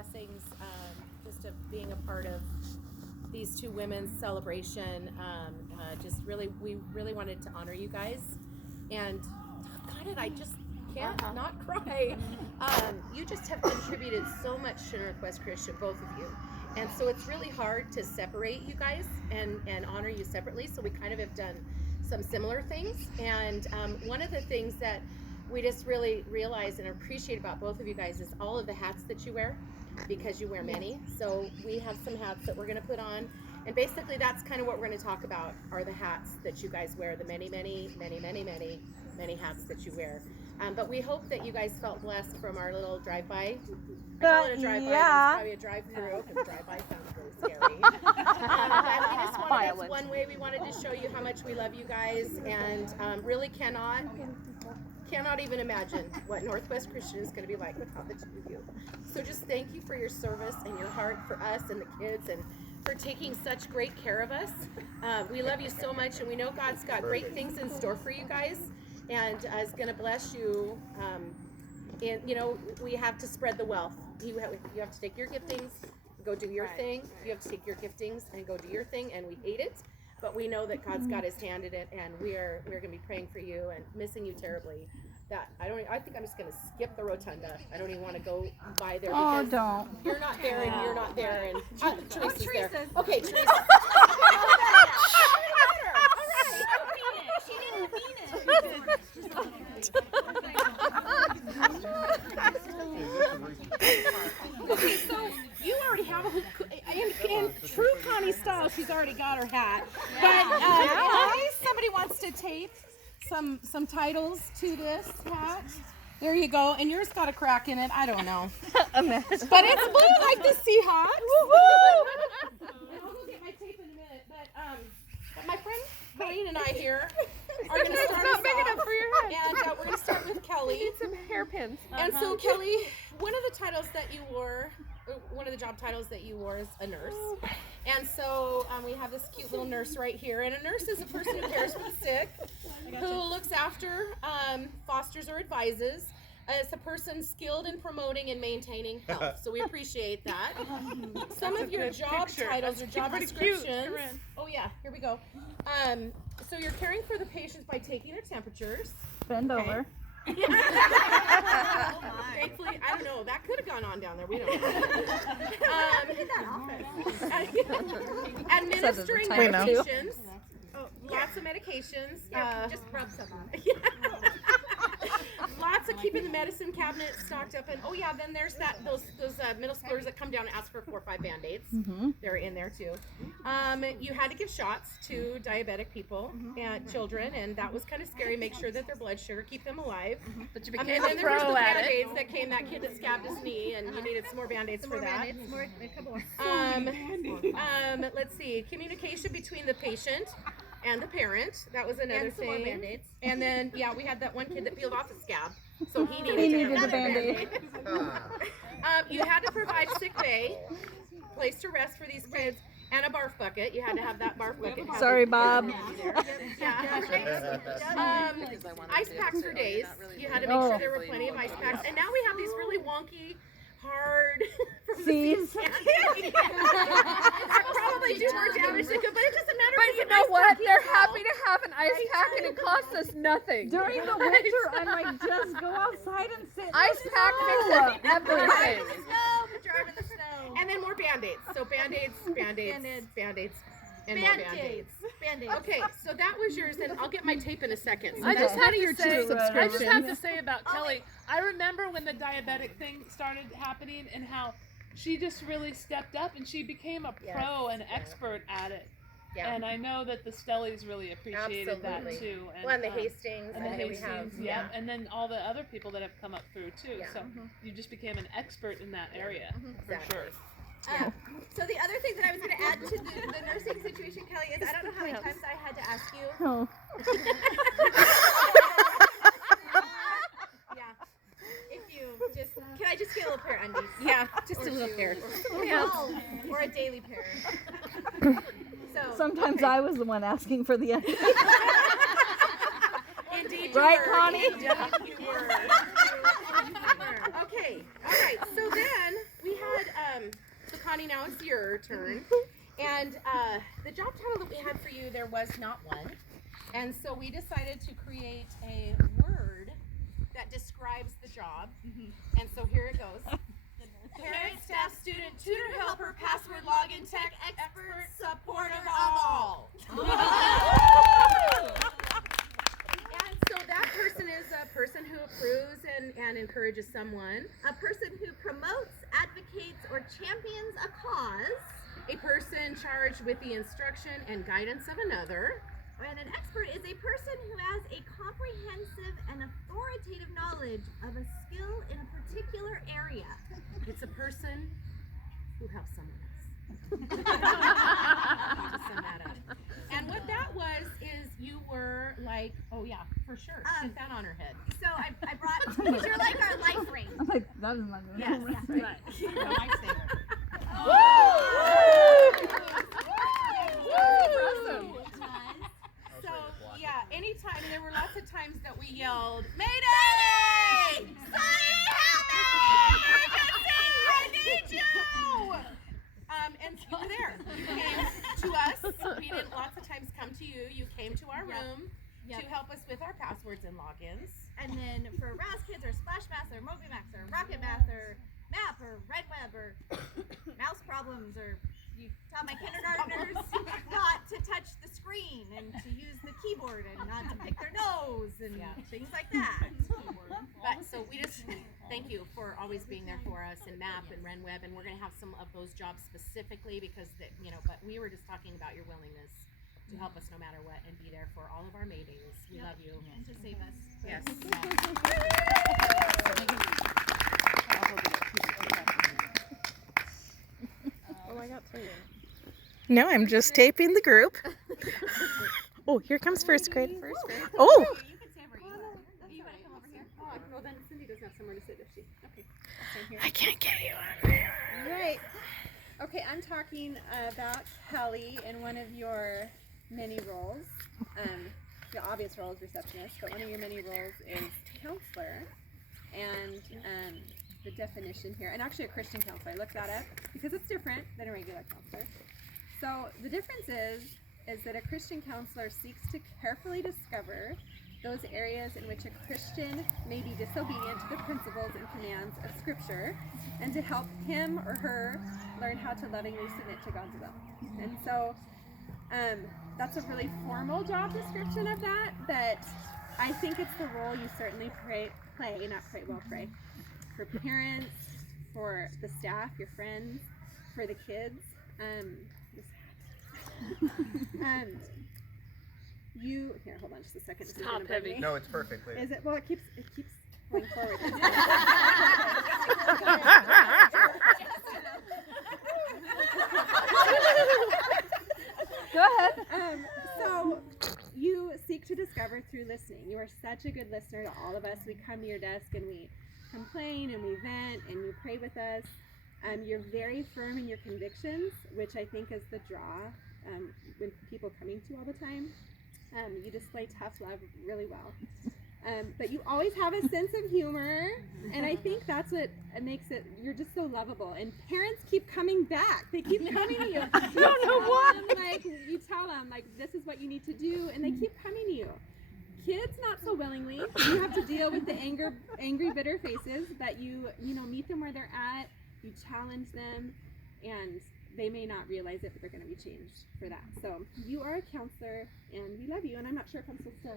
blessings just of being a part of these two women's celebration. We really wanted to honor you guys. And God, I just can't not cry. You just have contributed so much to Northwest Christian, both of you. And so it's really hard to separate you guys and honor you separately. So we kind of have done some similar things. And one of the things that we just really realize and appreciate about both of you guys is all of the hats that you wear, because you wear many. So we have some hats that we're going to put on. And basically that's kind of what we're going to talk about, are the hats that you guys wear, the many hats that you wear. But we hope that you guys felt blessed from our little drive-by. I call it a drive-by, but it's probably a drive-through, because drive-by sounds really scary. That's one way we wanted to show you how much we love you guys, and really cannot even imagine what Northwest Christian is going to be like without the two of you. So just thank you for your service and your heart for us and the kids, and for taking such great care of us. We love you so much, and we know God's got great things in store for you guys, and is going to bless you. And we have to spread the wealth. You have to take your giftings, go do your thing. You have to take your giftings and go do your thing, and we hate it, but we know that God's got his hand in it, and we're going to be praying for you and missing you terribly. I think I'm just going to skip the rotunda. I don't even want to go by there. Oh, don't. You're not there, and you're not there, and Teresa's there. Okay, Teresa. She didn't mean it. Okay, so you already have in true Connie style, she's already got her hat. But in case somebody wants to tape some titles to this hat, there you go. And yours got a crack in it. I don't know. But it's blue like the Seahawks. Woohoo! I'll go get my tape in a minute. But my friend Colleen and I here are going to start us off. For your head. And we're going to start with Kelley. Need some hairpins. And so Kelley, one of the titles that you wore, one of the job titles that you wore is a nurse. And so we have this cute little nurse right here. And a nurse is a person who cares for the sick, who looks after, fosters or advises. It's a person skilled in promoting and maintaining health. So we appreciate that. Some of your job titles or job descriptions. Oh yeah, here we go. So you're caring for the patients by taking their temperatures. Bend over. Thankfully, I don't know. That could have gone on down there. We don't know. Administering medications. Lots of medications. Just rub some on. Lots of keeping the medicine cabinet stocked up, and then there's those middle schoolers that come down and ask for 4 or 5 Band-Aids. They're in there too. You had to give shots to diabetic people and children, and that was kind of scary. Make sure that their blood sugar, keep them alive. But you became a pro at it. Band-Aids that came, that kid that scabbed his knee, and you needed some more Band-Aids for that. A couple more. Let's see, communication between the patient and the parent. That was another thing. More Band-Aids. And then, we had that one kid that peeled off a scab, so he needed a Band-Aid. You had to provide sick bay, place to rest for these kids, and a barf bucket. You had to have that barf bucket. Sorry, Bob. Ice packs for days. You had to make sure there were plenty of ice packs. And now we have these really wonky, hard Seeds. Probably do more damage than good, but it doesn't matter. But you know what? They're happy to have an ice pack, and it costs us nothing. During the winter, I might just go outside and sit. Ice pack fixes everything. Drive in the snow. And then more Band-Aids. So Band-Aids, and more Band-Aids. Band-Aids. Okay, so that was yours, and I'll get my tape in a second. So I just have to say about Oh, Kelley, I remember when the diabetic thing started happening and how she just really stepped up and she became a pro and expert at it. Yeah. And I know that the Stellies really appreciated that too. And the Hastings. And the Hastings, and then all the other people that have come up through too. Yeah. So you just became an expert in that area, for sure. So the other thing that I was going to add to the nursing situation, Kelley, is I don't know how many times I had to ask you. Oh. If you just, can I just get a little pair of undies? Yeah, just a little pair. Or a daily pair. So Sometimes I was the one asking for the undies. Indeed, Right, you were. Connie? Indeed, you were. Okay, all right. So then we had Connie, now it's your turn. And the job title that we had for you, there was not one. And so we decided to create a word that describes the job. And so here it goes. Parent, staff, student, tutor, helper, password, login, tech, expert, supporter of all. And so that person is a person who approves and encourages someone. A person who promotes, advocates, or champions a cause. A person charged with the instruction and guidance of another. And an expert is a person who has a comprehensive and authoritative knowledge of a skill in a particular area. It's a person who helps someone else. To sum that up. And what that was is you were like, oh yeah, for sure. Put that on her head. So I brought, because you're like our life ring. I'm like, that is not good. Yes, Right. No, lifesaver. So yeah, anytime, and there were lots of times that we yelled, Mayday! Somebody help me! Emergency! I need you! And you were there. You came to us. We didn't lots of times come to you. You came to our room to help us with our passwords and logins. And then for Raz Kids or Splash Math or MobiMax or Rocket Math or Map or Red Web or mouse problems, or you taught my kindergartners not to touch the screen and to use the keyboard and not to pick their nose and things like that. But so we just thank you for always being there for us in MAP and RenWeb, and we're going to have some of those jobs specifically because but we were just talking about your willingness to help us no matter what and be there for all of our Maydays. We love you. And to save us. Yes. No, I'm just taping the group. Oh, here comes first grade. Oh, You can stay where you are. You want to come over here? Well, then Cindy doesn't have somewhere to sit, does she? Okay. I can't get you on there. Right. Okay, I'm talking about Kelley in one of your many roles. The obvious role is receptionist, but one of your many roles is counselor. And the definition here, and actually a Christian counselor, I looked that up because it's different than a regular counselor. So the difference is that a Christian counselor seeks to carefully discover those areas in which a Christian may be disobedient to the principles and commands of Scripture, and to help him or her learn how to lovingly submit to God's will. And so that's a really formal job description of that, but I think it's the role you certainly play for parents, for the staff, your friends, for the kids. You here, hold on just a second. This is gonna bug me. No, it's perfect. Later. Is it? Well, it keeps going forward. Go ahead. So you seek to discover through listening. You are such a good listener to all of us. We come to your desk and we complain and we vent and you pray with us. You're very firm in your convictions, which I think is the draw when people coming to you all the time. You display tough love really well. But you always have a sense of humor, and I think that's what makes it, you're just so lovable. And parents keep coming back. They keep coming to you. I don't know why. You tell them, like, this is what you need to do, and they keep coming to you. Kids, not so willingly. You have to deal with the angry, bitter faces, but you meet them where they're at, you challenge them, and they may not realize it, but they're going to be changed for that. So you are a counselor, and we love you, and I'm not sure if I'm supposed to.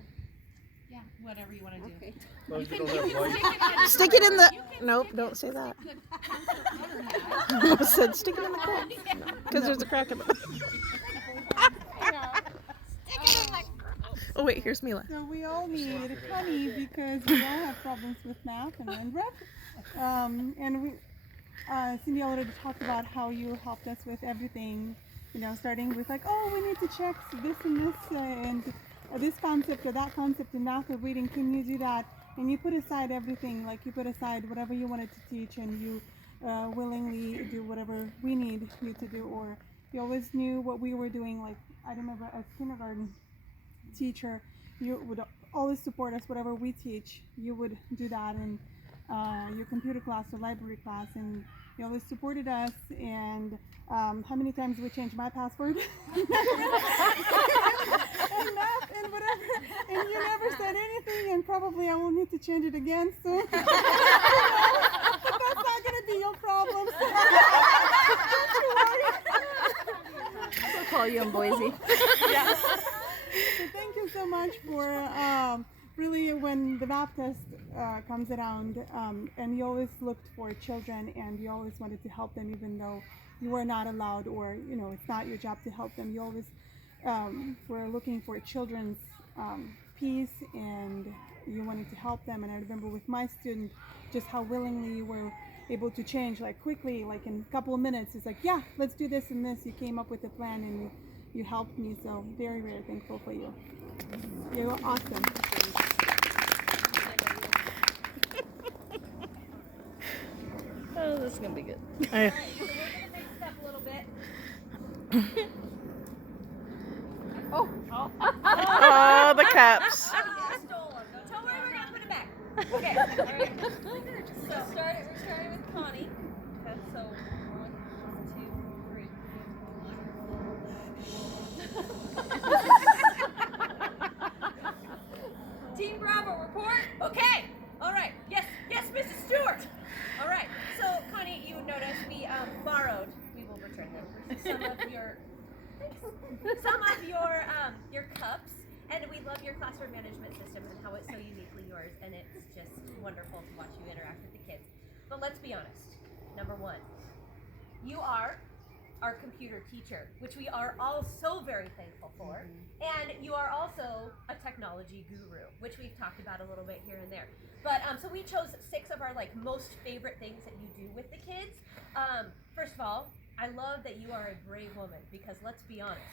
Yeah, whatever you want to do. Okay. Close the door, boys. Stick it in the. Nope, don't say that. I said stick it in the crack. Because there's a crack in the. Oh wait, here's Mila. So we all need Connie because we all have problems with math and RenRep. And we, Cindy already talked about how you helped us with everything, starting with like, oh, we need to check this and this and this concept or that concept in math or reading. Can you do that? And you put aside everything, like you put aside whatever you wanted to teach and you willingly do whatever we need you to do, or you always knew what we were doing. Like I remember as kindergarten teacher, you would always support us, whatever we teach, you would do that in your computer class or library class, and you always supported us, and how many times we changed my password and math and whatever, and you never said anything, and probably I will need to change it again soon. But that's not going to be your problem. So don't you worry. We'll call you in Boise. So thank you so much for really, when the math test comes around, and you always looked for children, and you always wanted to help them even though you were not allowed, or it's not your job to help them. You always were looking for children's peace, and you wanted to help them. And I remember with my student just how willingly you were able to change, like quickly, like in a couple of minutes. It's like, yeah, let's do this and this. You came up with a plan and you helped me, so very, very thankful for you. You're awesome. Oh, this is gonna be good. Alright, so we're gonna mix it up a little bit. Oh, the cups. Oh, you stole them. Don't worry, we're gonna put it back. Okay. Alright. So we're starting with Connie. Okay, so 1, 2, 3. Team Bravo report. Okay. All right. Yes, Mrs. Stewart. All right. So Connie, you noticed we borrowed. We will return them. Some of your cups, and we love your classroom management system and how it's so uniquely yours, and it's just wonderful to watch you interact with the kids. But let's be honest. Number one, you are our computer teacher, which we are all so very thankful for. And you are also a technology guru, which we've talked about a little bit here and there. But so we chose 6 of our most favorite things that you do with the kids. First of all, I love that you are a brave woman, because let's be honest,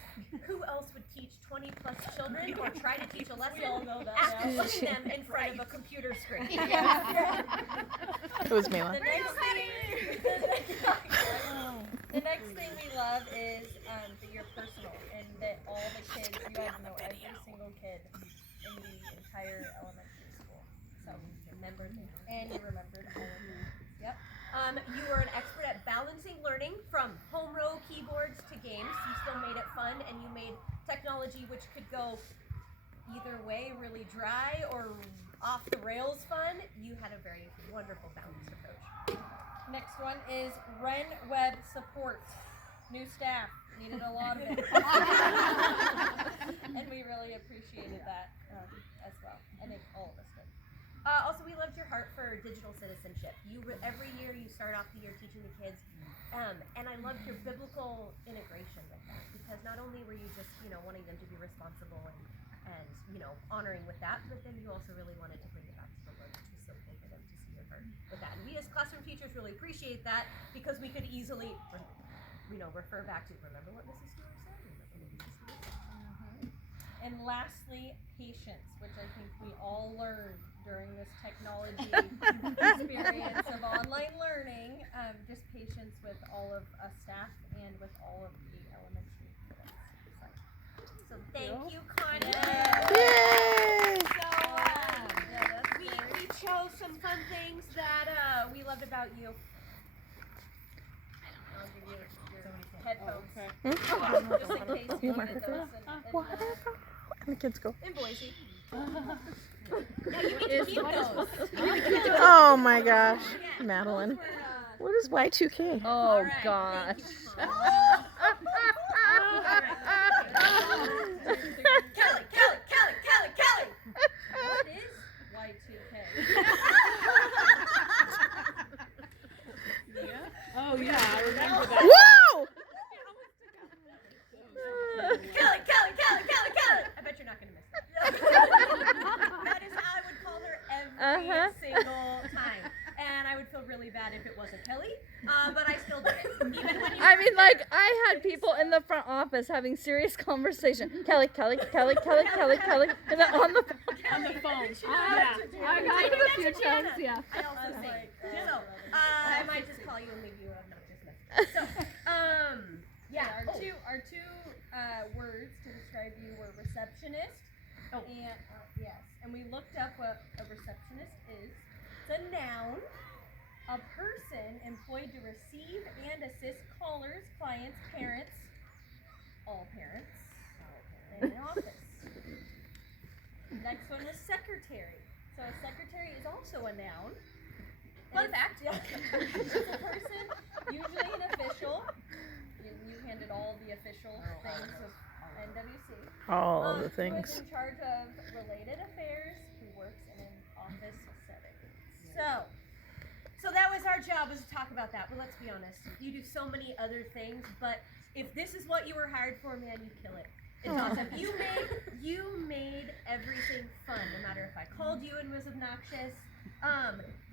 who else would teach 20+ children or try to teach a lesson after putting them in front of a computer screen? It was Mila. The next thing we love is that you're personal, and that all the kids, you guys know every single kid in the entire elementary school. So you remembered them, and you remembered all of them. Yep. You were an expert at balancing learning, from home row keyboards to games. You still made it fun, and you made technology which could go either way, really dry or off the rails fun. You had a very wonderful balanced approach. Next one is Ren Web support. New staff, needed a lot of it. And we really appreciated that as well. I think all of us did. Also, we loved your heart for digital citizenship. Every year you start off the year teaching the kids, and I loved your biblical integration with that, because not only were you just wanting them to be responsible and honoring with that, but then you also really wanted to bring it back to the Lord, which was so cool for them to see your heart with that. And we as classroom teachers really appreciate that, because we could easily refer back to, remember what Mrs. Stewart said? And lastly, patience, which I think we all learned during this technology experience of online learning. Just patience with all of us staff and with all of the elementary students. So thank you, Connie. Yay! So we chose some fun things that we loved about you. I'll give you your headphones. Just in case you needed those. And the kids go. In Boise. Yeah, you get to keep those. Oh my gosh, Madeline. What is Y2K? Oh Right, gosh. Kelly. What is Y2K? Oh yeah, I remember that. Whoa! Kelly. I bet you're not gonna miss that. That is how I would call her every single time. And I would feel really bad if it wasn't Kelly, but I still did it. Even when you I mean, I had people in the front office having serious conversation. Kelly, and then on the phone. Yeah. I got it a few times, yeah. I also say. So, I might just call you and leave you an obnoxious message. So, yeah. Our two words to describe you were receptionist. And yes, and we looked up what a receptionist is. It's a noun. a person employed to receive and assist callers, clients, parents, all parents, in an office. Next one was secretary. So a secretary is also a noun. Fun fact. It's a person, usually an official. You handed all the official things of NWC. All the Who is things. in charge of related affairs, who works in an office setting. So that was our job, was to talk about that. But let's be honest, you do so many other things. But if this is what you were hired for, man, you kill it. It's awesome. You made everything fun. No matter if I called you and was obnoxious.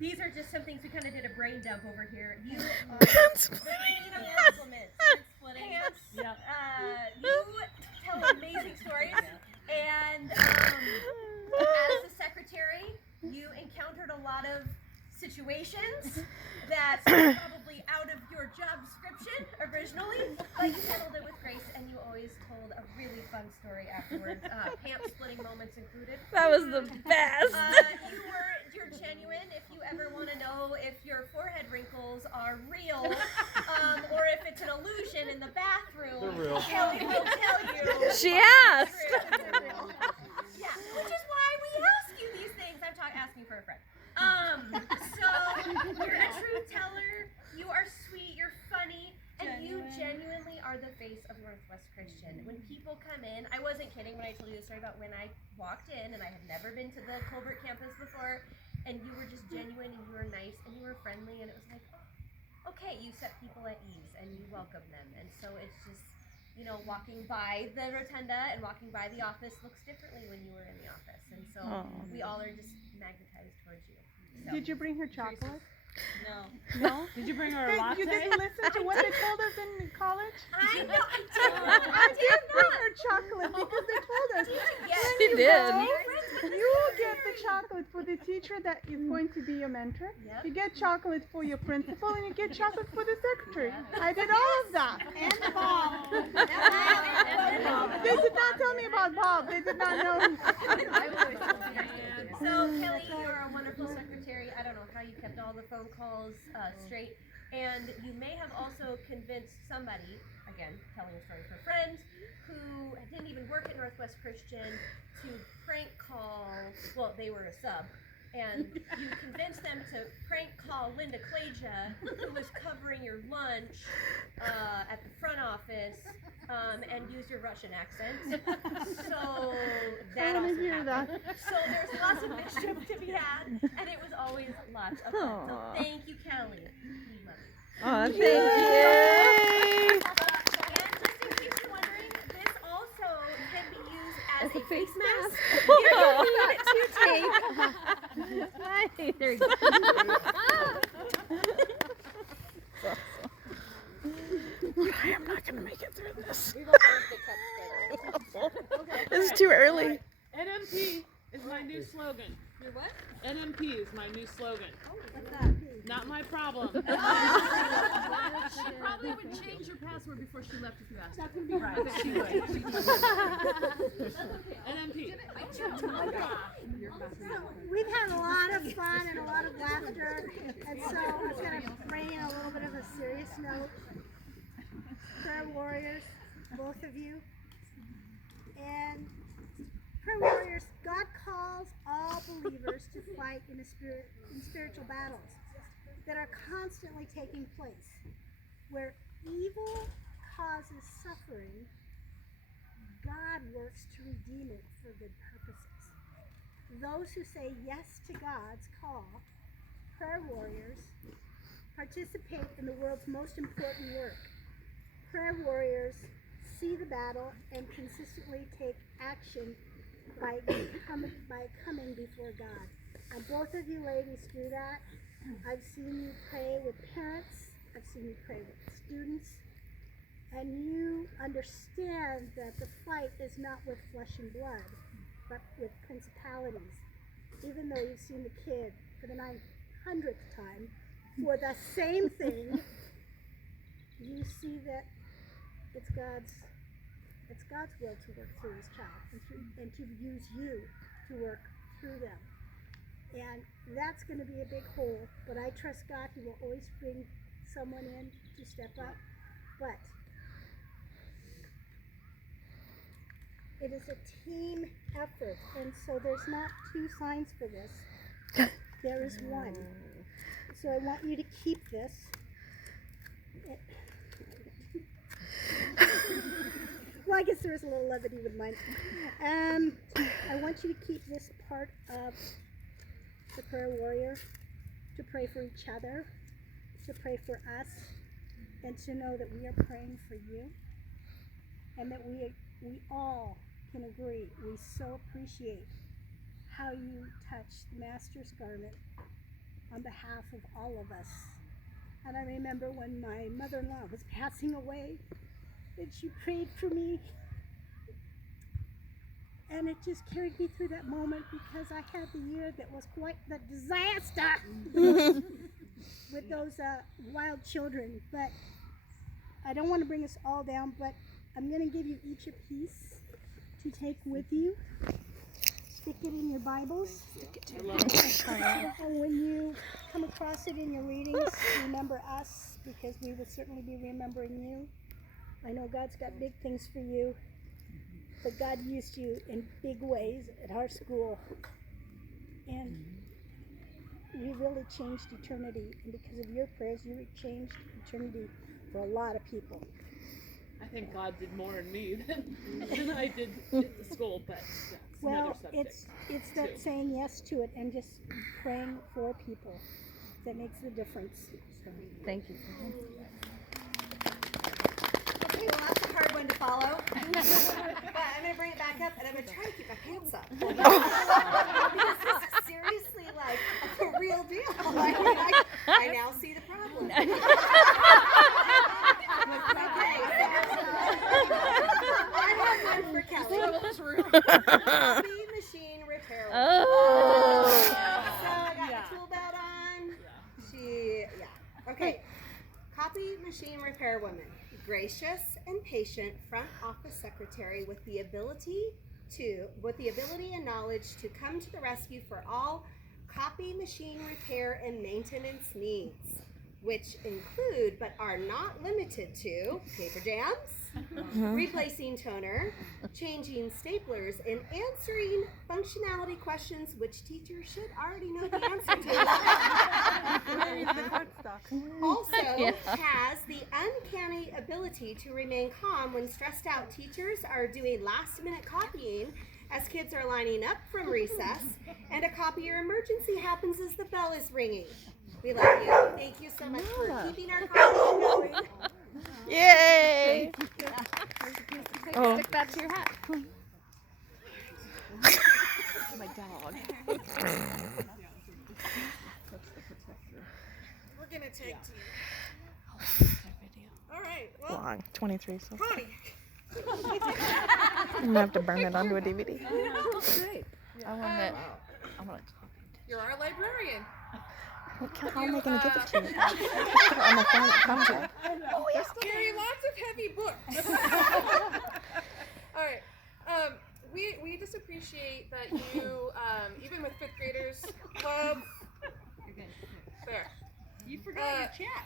These are just some things we kind of did a brain dump over here. You implements, splitting. You tell amazing stories, and as the secretary, you encountered a lot of situations that are probably out of your job description originally, but you handled it with grace, and you always told a really fun story afterwards. Pants splitting moments included. That was the best. You're genuine. If you ever want to know if your forehead wrinkles are real, or if it's an illusion in the bathroom, Kelley will tell you. She asked. Yeah, which is why we ask you these things. I'm asking for a friend. So you're a truth teller. You are sweet. You're funny. And you genuinely are the face of Northwest Christian. When people come in, I wasn't kidding when I told you the story about when I walked in and I had never been to the Colbert campus before, and you were just genuine and you were nice and you were friendly, and it was like, oh, okay, you set people at ease and you welcome them. And so it's just, walking by the rotunda and walking by the office looks differently when you were in the office. And so we all are just magnetized towards you. So. Did you bring her chocolate? No. No? Did you bring her a latte? You didn't listen to what they told us in college? I know, I did. I did bring her chocolate because they told us. She did. You will get the chocolate for the teacher that is going to be your mentor. Yep. You get chocolate for your principal, and you get chocolate for the secretary. I did all of that. And the ball. They did not tell me about Bob. They did not know. So, Kelley, you're a wonderful secretary. I don't know how you kept all the phone calls straight. And you may have also convinced somebody, again, telling a story for a friend, who didn't even work at Northwest Christian, to prank call, well, they were a sub, and you convinced them to prank call Linda Claja, who was covering your lunch at the front office, and use your Russian accent. So that also happened. So there's lots of mischief to be had, and it was always lots of fun. So thank you, Kelley. We love you. Oh, thank you. And just in case you're wondering, this also can be used as a face mask. There you go. I am not gonna make it through this. This is too early. NMP is my new slogan. Your what? NMP is my new slogan. What's that? Not my problem. She probably would change her password before she left if you asked her. Right. She would. NMP. We've had a lot of fun and a lot of laughter, and so I'm going to bring in a little bit of a serious note. Prayer warriors, both of you. And prayer warriors, God calls all believers to fight in spiritual battles that are constantly taking place. Where evil causes suffering, God works to redeem it for good purposes. Those who say yes to God's call, prayer warriors, participate in the world's most important work. Prayer warriors see the battle and consistently take action by coming before God. And both of you ladies do that. I've seen you pray with parents. I've seen you pray with students. And you understand that the fight is not with flesh and blood, but with principalities. Even though you've seen the kid for the 900th time for the same thing, you see that it's God's will to work through his child and to use you to work through them. And that's going to be a big hole, but I trust God. He will always bring someone in to step up. But it is a team effort, and so there's not two signs for this. There is one. So I want you to keep this. Well, I guess there was a little levity with mine. I want you to keep this part of the prayer warrior, to pray for each other, to pray for us, and to know that we are praying for you, and that we all can agree. We so appreciate how you touched the Master's garment on behalf of all of us. And I remember when my mother-in-law was passing away, and she prayed for me. And it just carried me through that moment, because I had the year that was quite the disaster with those wild children. But I don't want to bring us all down, but I'm going to give you each a piece to take with you. Stick it in your Bibles. And when you come across it in your readings, remember us, because we will certainly be remembering you. I know God's got big things for you, but God used you in big ways at our school. And you really changed eternity. And because of your prayers, you changed eternity for a lot of people. I think God did more in me than I did at the school, but that's another Well, subject. it's that too. saying yes to it and just praying for people that makes the difference. So, Thank you. Okay, well that's a hard one to follow. But I'm going to bring it back up, and I'm going to try to keep my pants up. Because this is seriously like a real deal. I now see the problem. I have one for Kelley. Copy machine repair. Oh. So I got the tool belt on. Okay. Copy machine repair woman. Gracious and patient front office secretary with the ability and knowledge to come to the rescue for all copy machine repair and maintenance needs, which include but are not limited to paper jams, replacing toner, changing staplers, and answering functionality questions which teachers should already know the answer to. Also has the uncanny ability to remain calm when stressed out teachers are doing last-minute copying as kids are lining up from recess, and a copier emergency happens as the bell is ringing. We love you. Thank you so much for keeping our copying going. Yay! Oh. Stick that to your hat. My dog. We're going to take to you. All right. Well, Long, 23 so far. Connie. I'm gonna have to burn it onto a DVD. Great. I want it. You're our librarian. How am I gonna give it to you? Put it on my phone drive. Oh, yeah. Carry lots of heavy books. All right. We just appreciate that you, even with fifth graders, love. There. You forgot your chat.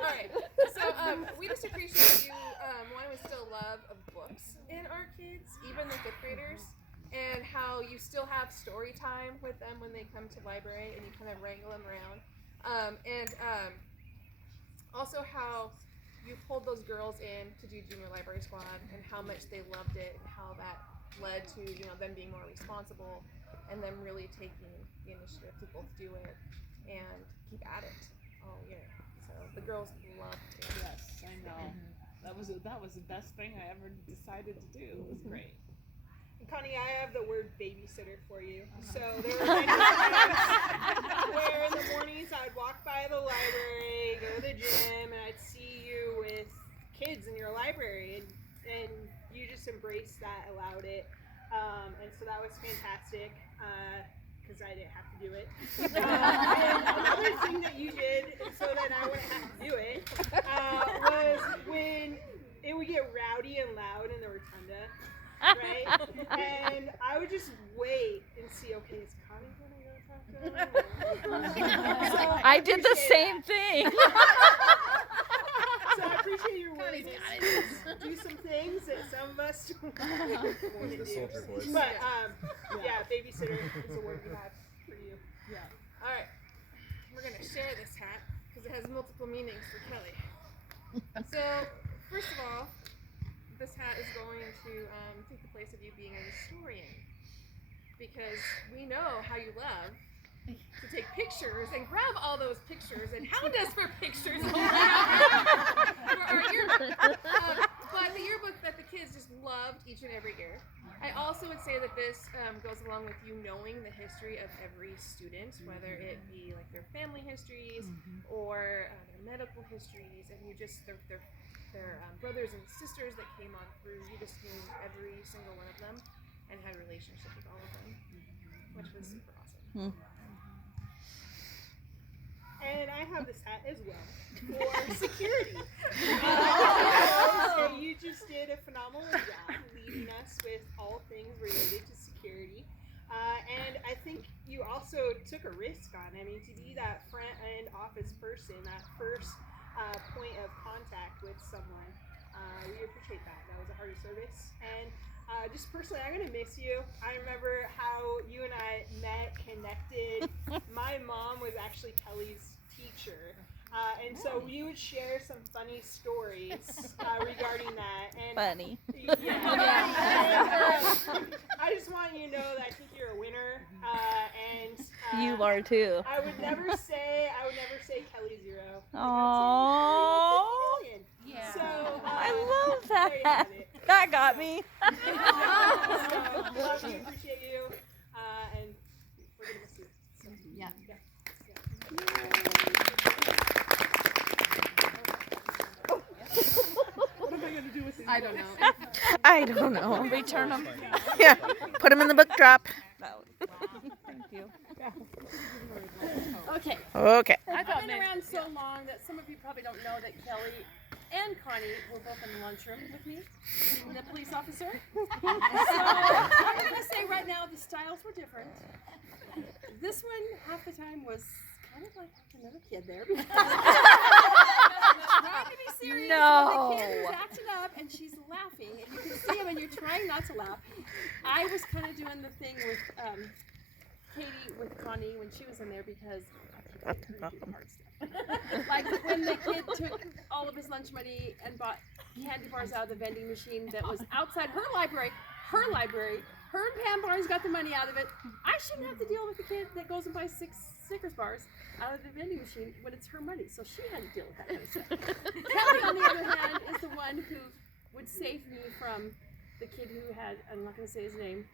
Alright, so we just appreciate you want to instill love of books in our kids, even the fifth graders, and how you still have story time with them when they come to library and you kind of wrangle them around. Also how you pulled those girls in to do Junior Library Squad and how much they loved it and how that led to them being more responsible and them really taking the initiative to both do it and keep at it all year. So the girls loved it. Yes, I know. That was the best thing I ever decided to do. It was great. Connie, I have the word babysitter for you. So there were many times where in the mornings I would walk by the library, go to the gym, and I'd see you with kids in your library, and you just embraced that, allowed it, and so that was fantastic because I didn't have to do it. And another thing that you did, so that I wouldn't have to do it, was when it would get rowdy and loud in the rotunda. right? And I would just wait and see, okay, is Connie going to go talk to him? So I did the appreciate same thing. So I appreciate your willingness to do some things that some of us want to do. Soldier voice. But yeah, babysitter is a word we have for you. Yeah. All right. We're gonna share this hat because it has multiple meanings for Kelley. So first of all, this hat is going to take the place of you being a historian because we know how you love to take pictures and grab all those pictures and hound us for pictures for our yearbook. But the yearbook that the kids just loved each and every year. I also would say that this goes along with you knowing the history of every student, whether it be like their family histories or their medical histories, and you just their brothers and sisters that came on through. You just knew every single one of them and had a relationship with all of them, which was super awesome. And I have this hat as well for security. So you just did a phenomenal job leading us with all things related to security. And I think you also took a risk on. I mean, to be that front end office person, that first point of contact with someone, we appreciate that. That was a hearty service. And just personally, I'm going to miss you. I remember how you and I met, connected. My mom was actually Kelley's teacher. And so we would share some funny stories regarding that. And Funny. Yeah. I just want you to know that I think you're a winner. And You are too. I would never say Kelley 0. Aww. Yeah. So I love there you that. have it. That got me. So, love you, appreciate you, and we're gonna miss you. So, Yeah. What am I gonna do with these? I don't know. I don't know. Return them. Yeah, put them in the book drop. Thank you. Okay. Okay. I've been around so long that some of you probably don't know that Kelley and Connie were both in the lunchroom with me, the police officer. So I'm going to say right now the styles were different. This one, half the time, was kind of like another kid there. Trying to be serious, No. but the kid is acting up and she's laughing, and you can see him and you're trying not to laugh. I was kind of doing the thing with Katie, with Connie, when she was in there because I keep getting her to do the hard stuff. Like when the kid took all of his lunch money and bought candy bars out of the vending machine that was outside her library, her and Pam Barnes got the money out of it. I shouldn't have to deal with the kid that goes and buys 6 Snickers bars out of the vending machine when it's her money, so she had to deal with that kind of stuff. Kelley, on the other hand, is the one who would save me from the kid who had, I'm not going to say his name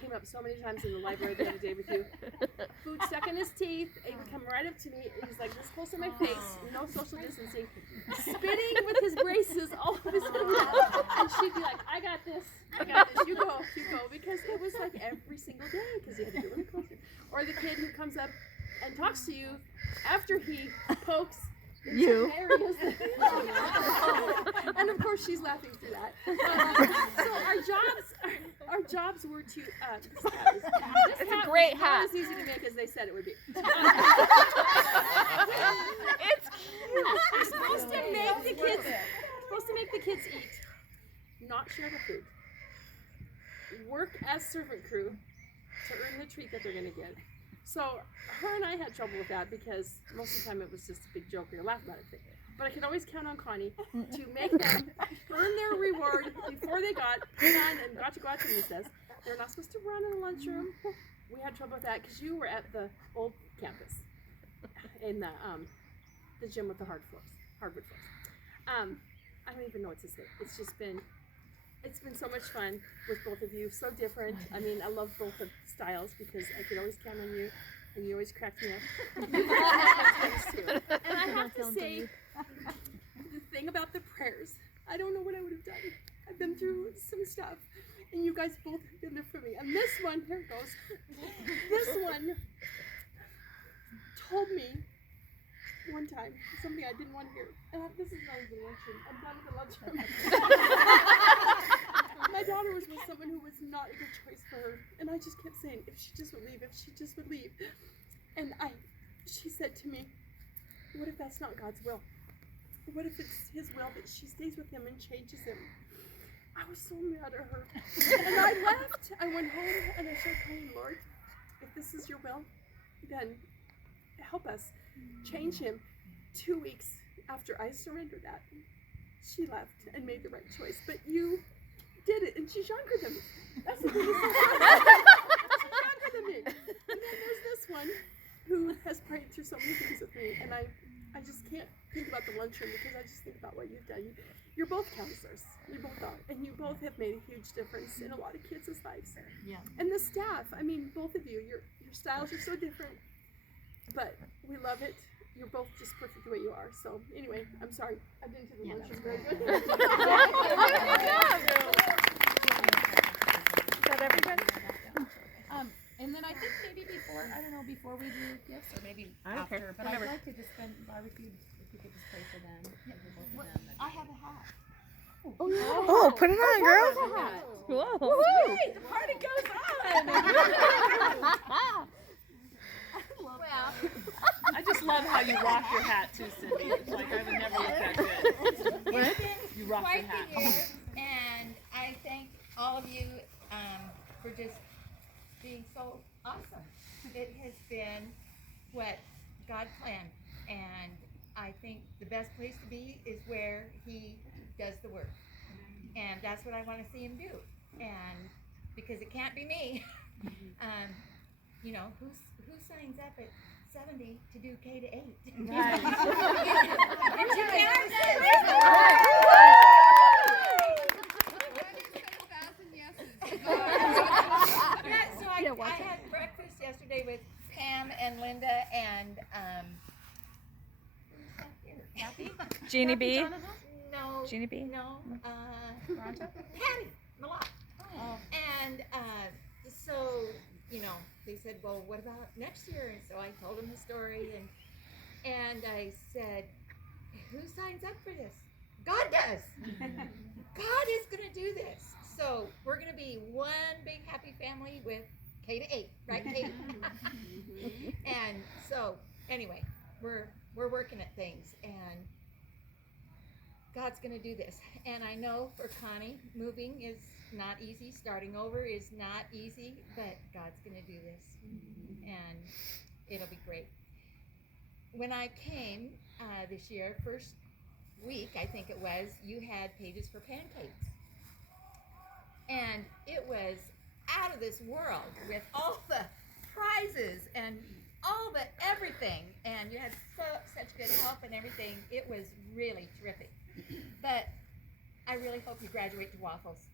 came up so many times in the library the other day with you. Food stuck in his teeth, and he would come right up to me, and he's like this close to my face, no social distancing, spitting with his braces all over his food. And she'd be like, I got this, you go, because it was like every single day, because you had to get really close. Or the kid who comes up and talks to you after he pokes You. areas. And of course she's laughing through that. So our jobs were to It's a great hat. Not as easy to make as they said it would be. It's cute. We're supposed to make the kids eat, not share the food. Work as servant crew to earn the treat that they're gonna get. So her and I had trouble with that because most of the time it was just a big joke or a laugh about it thing. But I could always count on Connie to make them earn their reward before they got put on and gotcha recess. They're not supposed to run in the lunchroom. We had trouble with that because you were at the old campus in the gym with the hardwood floors. I don't even know what to say. It's been so much fun with both of you. So different. I mean, I love both of styles because I could always count on you, and you always crack me up. And I have to say, the thing about the prayers, I don't know what I would have done. I've been through some stuff, and you guys both have been there for me. And this one, here it goes. This one told me one time something I didn't want to hear. And this is not even lunchroom. I'm done with the lunchroom. My daughter was with someone who was not a good choice for her, and I just kept saying, if she just would leave, if she just would leave. And she said to me, what if that's not God's will? What if it's His will that she stays with him and changes him? I was so mad at her. And I left. I went home and I started praying, Lord, if this is your will, then help us change him. 2 weeks after I surrendered that, she left and made the right choice. But you did it, and she's younger than me. That's the thing. She's younger than me. And then there's this one who has prayed through so many things with me, and I just can't think about the lunchroom because I just think about what you've done. You're both counselors. You both are, and you both have made a huge difference in a lot of kids' lives. Yeah. And the staff. I mean, both of you. Your styles are so different, but we love it. You're both just perfect the way you are. So anyway, I'm sorry. I've been to the lunchroom very good. Is that everybody? And then I think maybe before we do gifts, or maybe after, but I'd like to just spend barbecue if we could just pray for them. I have a hat. Oh, put it on, girl. Whoa. Wait, the party goes on. Well, I just love how you rock your hat too, Cindy. It's like I would never look that good. it's been You rock quite your hat. the year, and I thank all of you for just being so awesome. It has been what God planned, and I think the best place to be is where He does the work, and that's what I want to see Him do. And because it can't be me, you know, who signs up at 70 to do K to 8? Right. It's you can't. So I had breakfast yesterday with Pam and Linda and Kathy? Jeannie B? No. Jeannie B? No. Patty Malott. Oh. And so, you know, they said, well, what about next year? And so I told them the story, and I said, who signs up for this? God does. God is going to do this. So we're going to be one big happy family with K to 8, right, Kate? And so anyway, we're working at things, and God's going to do this. And I know for Connie, moving is not easy. Starting over is not easy, but God's going to do this, and it'll be great. When I came this year, first week, I think it was, you had pages for pancakes. And it was out of this world with all the prizes and all the everything. And you had such good help and everything. It was really terrific. But I really hope you graduate to waffles.